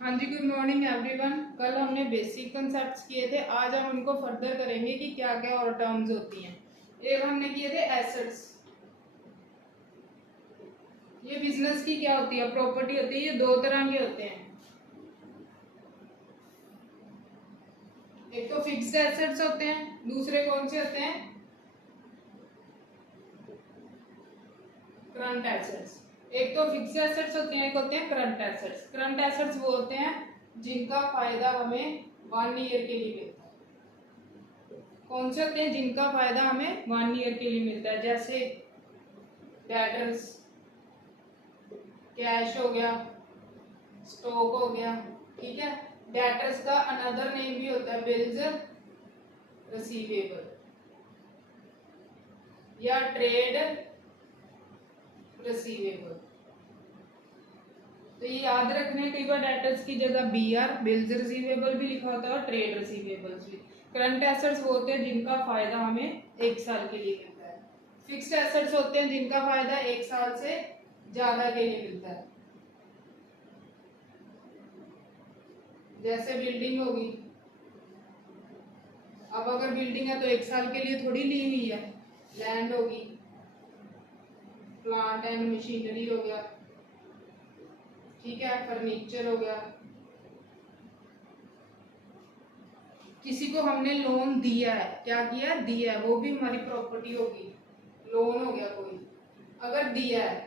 हाँ जी, good morning everyone. कल हमने बेसिक कंसेप्ट्स किए थे, आज हम उनको फर्दर करेंगे कि क्या क्या और टर्म्स होती हैं। एक हमने किए थे एसेट्स। ये बिजनेस की क्या होती है, प्रॉपर्टी होती है। ये दो तरह के होते हैं, एक तो फिक्स्ड एसेट्स होते हैं, दूसरे कौन से होते हैं, करंट एसेट्स। एक तो फिक्स्ड एसेट्स होते हैं, एक होते हैं करंट एसेट्स। करंट एसेट्स वो होते हैं जिनका फायदा हमें 1 ईयर के लिए मिलता है। कौन से होते हैं जिनका फायदा हमें 1 ईयर के लिए मिलता है, जैसे डेटर्स, कैश हो गया, स्टॉक हो गया। ठीक है, डेटर्स का अनदर नेम भी होता है बिल्स रिसीवेबल या ट्रेड रिसीवेबल। तो ये याद रखने, कई बार डेटर्स की जगह BR बिल्स रिसीवेबल भी लिखा होता है और ट्रेड रिसीवेबल्स भी। करंट एसेट्स वो होते हैं जिनका फायदा हमें 1 साल के लिए मिलता है। फिक्स्ड एसेट्स होते हैं जिनका फायदा 1 साल से ज्यादा के लिए मिलता है। जैसे बिल्डिंग होगी, अब अगर बिल्डिंग है तो 1 साल के लिए थोड़ी ली हुई है। लैंड होगी, प्लांट एंड मशीनरी हो गया, ठीक है, फर्नीचर हो गया। किसी को हमने लोन दिया है, क्या किया, दिया है, वो भी हमारी प्रॉपर्टी होगी। लोन हो गया कोई, अगर दिया है,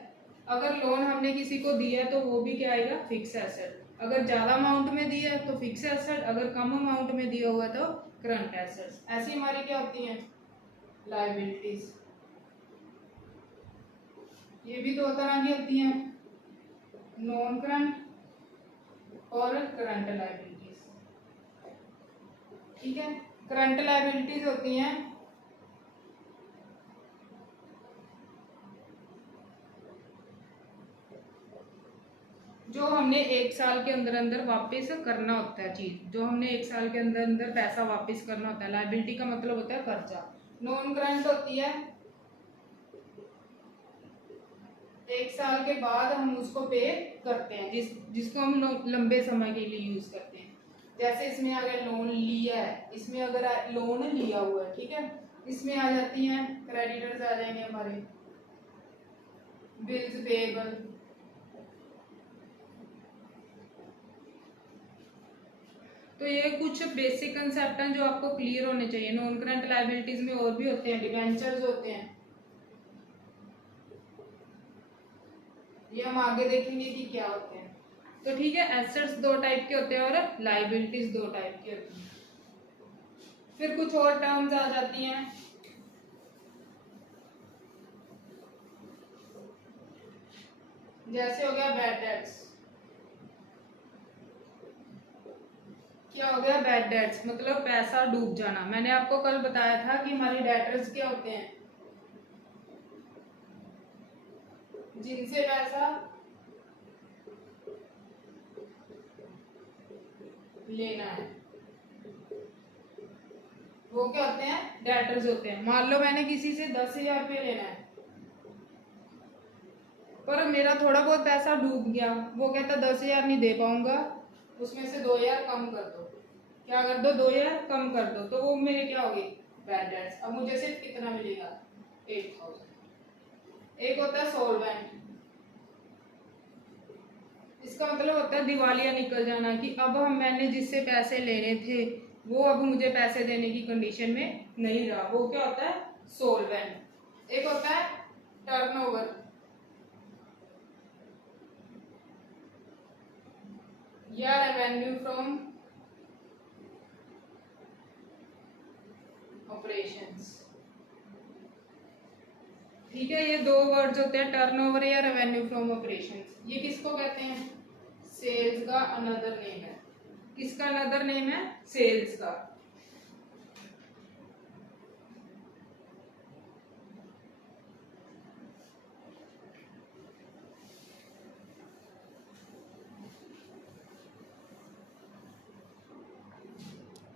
अगर लोन हमने किसी को दिया है तो वो भी क्या आएगा, फिक्स एसेट। अगर ज्यादा अमाउंट में दिया है तो फिक्स एसेट, अगर कम अमाउंट में दिया हुआ है तो करंट एसेट्स। ऐसी हमारी क्या होती हैं, लायबिलिटीज। ये भी दो तरह की होती हैं, नॉन करंट और करंट लायबिलिटीज। ठीक है, करंट लायबिलिटीज होती हैं जो हमने 1 साल के अंदर अंदर वापस करना होता है। चीज जो हमने 1 साल के अंदर अंदर पैसा वापस करना होता है। लायबिलिटी का मतलब होता है खर्चा। नॉन करंट होती है 1 साल के बाद हम उसको पे करते हैं, जिसको हम लंबे समय के लिए यूज करते हैं। जैसे इसमें अगर लोन लिया है, इसमें अगर लोन लिया हुआ है, ठीक है, इसमें आ जाती हैं क्रेडिटर्स, आ जाएंगे हमारे बिल्स पेएबल। तो ये कुछ बेसिक कंसेप्ट हैं जो आपको क्लियर होने चाहिए। नॉन करंट लायबिलिटीज में और भी होते हैं, डिबेंचर्स होते हैं, ये हम आगे देखेंगे कि क्या होते हैं। तो ठीक है, एसेट्स 2 टाइप के होते हैं और लायबिलिटीज 2 टाइप की होती हैं। फिर कुछ और टर्म्स आ जाती हैं, जैसे हो गया बैड डेट्स। क्या हो गया, बैड डेट्स मतलब पैसा डूब जाना। मैंने आपको कल बताया था कि हमारे डेटर्स क्या होते हैं, जिनसे पैसा लेना है, वो क्या होते हैं, डेटर्स होते हैं। मान लो मैंने किसी से 10,000 रुपये लेना है, पर मेरा थोड़ा बहुत पैसा डूब गया, वो कहता 10,000 नहीं दे पाऊंगा, उसमें से 2,000 कम कर दो। क्या कर दो, 2,000 कम कर दो, तो वो मेरे क्या होगी, बैड डेट्स। अब मुझे सिर्फ कितना मिलेगा, 8,000। एक होता है सॉल्वेंट, इसका मतलब होता है दिवालिया निकल जाना, कि अब मैंने जिससे पैसे लेने थे वो अब मुझे पैसे देने की कंडीशन में नहीं रहा, वो क्या होता है, सॉल्वेंट। एक होता है टर्नओवर, या रेवेन्यू फ्रॉम ऑपरेशंस। ठीक है, ये 2 वर्ड्स होते हैं, टर्नओवर या रेवेन्यू फ्रॉम ऑपरेशंस। ये किसको कहते हैं, सेल्स का अनदर नेम है। किसका अनदर नेम है, सेल्स का।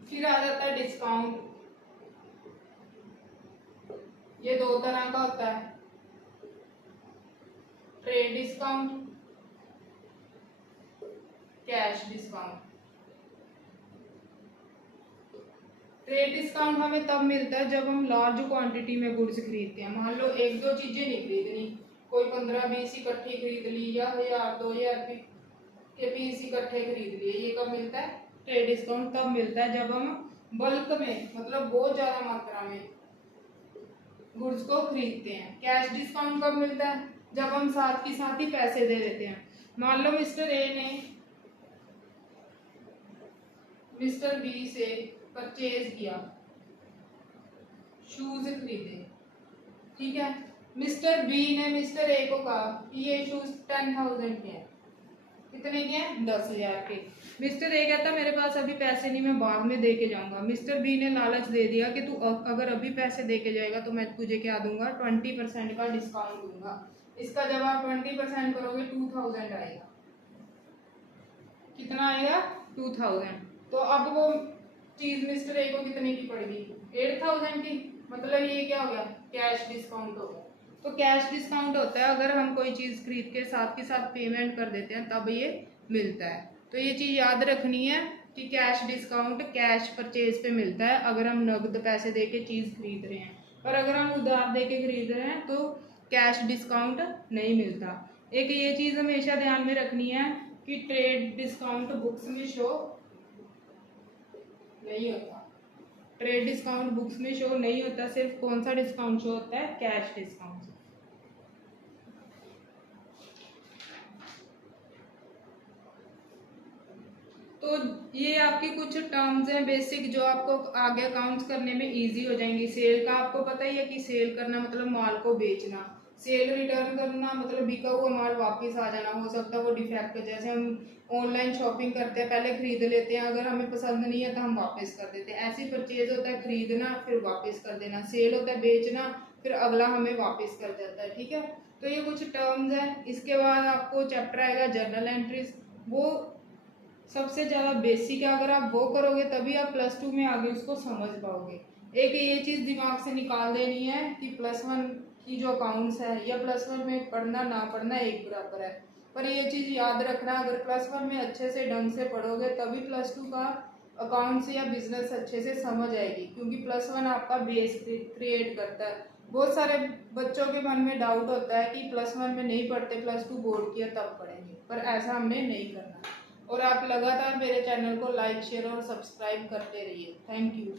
फिर आ जाता है डिस्काउंट। ये 2 तरह का होता है, trade discount cash discount. Trade discount हमें तब मिलता है जब हम लार्ज क्वांटिटी में गुड्स खरीदते हैं। मान लो एक दो चीजें नहीं खरीदनी, कोई 15-20 इकट्ठी खरीद ली या 1000-2000 के पीस इकट्ठे खरीद लिए। ये कब मिलता है? ट्रेड डिस्काउंट तब मिलता है जब हम बल्क में, मतलब बहुत ज्यादा मात्रा में गुड्स को खरीदते हैं। कैश डिस्काउंट कब मिलता है? जब हम साथ के साथ ही पैसे दे देते हैं। मान लो मिस्टर ए ने मिस्टर बी से परचेज किया, शूज खरीदे, ठीक है। मिस्टर बी ने मिस्टर ए को कहा कि ये शूज 10,000 के हैं। कितने के हैं? 10,000 के। मिस्टर ए कहता मेरे पास अभी पैसे नहीं, मैं बाद में दे के जाऊंगा। मिस्टर बी ने लालच दे दिया कि तू अगर अभी पैसे दे के जाएगा तो मैं तुझे क्या दूंगा? 20% का डिस्काउंट दूंगा। इसका जब आप 20% करोगे 2,000 आएगा। कितना आएगा? 2,000। तो अब वो चीज मिस्टर ए को कितने की पड़ेगी? 8,000 की। मतलब ये क्या हो गया? कैश डिस्काउंट हो गया। तो कैश डिस्काउंट होता है अगर हम कोई चीज खरीद के साथ पेमेंट कर देते हैं तब ये मिलता है। तो ये चीज याद रखनी है कि कैश डिस्काउंट कैश परचेज पे मिलता है अगर हम नगद पैसे दे के चीज खरीद रहे हैं, पर अगर हम उधार दे के खरीद रहे हैं तो कैश डिस्काउंट नहीं मिलता। एक ये चीज हमेशा ध्यान में रखनी है कि ट्रेड डिस्काउंट बुक्स में शो नहीं होता। ट्रेड डिस्काउंट बुक्स में शो नहीं होता। सिर्फ कौन सा डिस्काउंट शो होता है? Cash discount. तो ये आपकी कुछ टर्म्स हैं बेसिक जो आपको आगे अकाउंट्स करने में इजी हो जाएंगी। सेल का आपको पता ही है कि सेल करना मतलब माल को बेचना, सेल रिटर्न करना मतलब बिका हुआ माल वापस आ जाना। हो सकता है वो डिफेक्ट, जैसे हम ऑनलाइन शॉपिंग करते हैं, पहले खरीद लेते हैं, अगर हमें पसंद नहीं है तो हम वापस कर देते हैं। ऐसी परचेज होता है खरीदना फिर वापस कर देना, सेल होता है बेचना फिर अगला हमें वापस कर जाता है, ठीक है। तो ये कुछ टर्म्स हैं। इसके बाद आपको चैप्टर आएगा जर्नल एंट्रीज, वो सबसे ज़्यादा बेसिक है। अगर आप वो करोगे तभी आप +2 में आगे उसको समझ पाओगे। एक ये चीज़ दिमाग से निकाल देनी है कि +1 की जो अकाउंट्स है या +1 में पढ़ना ना पढ़ना एक बराबर है। पर ये चीज़ याद रखना, अगर +1 में अच्छे से ढंग से पढ़ोगे तभी +2 का अकाउंट्स या बिजनेस अच्छे से समझ आएगी, क्योंकि +1 आपका बेस क्रिएट करता है। बहुत सारे बच्चों के मन में डाउट होता है कि +1 में नहीं पढ़ते, +2 बोर्ड किया तब पढ़ेंगे, पर ऐसा हमने नहीं करना। और आप लगातार मेरे चैनल को लाइक शेयर और सब्सक्राइब करते रहिए। Thank you.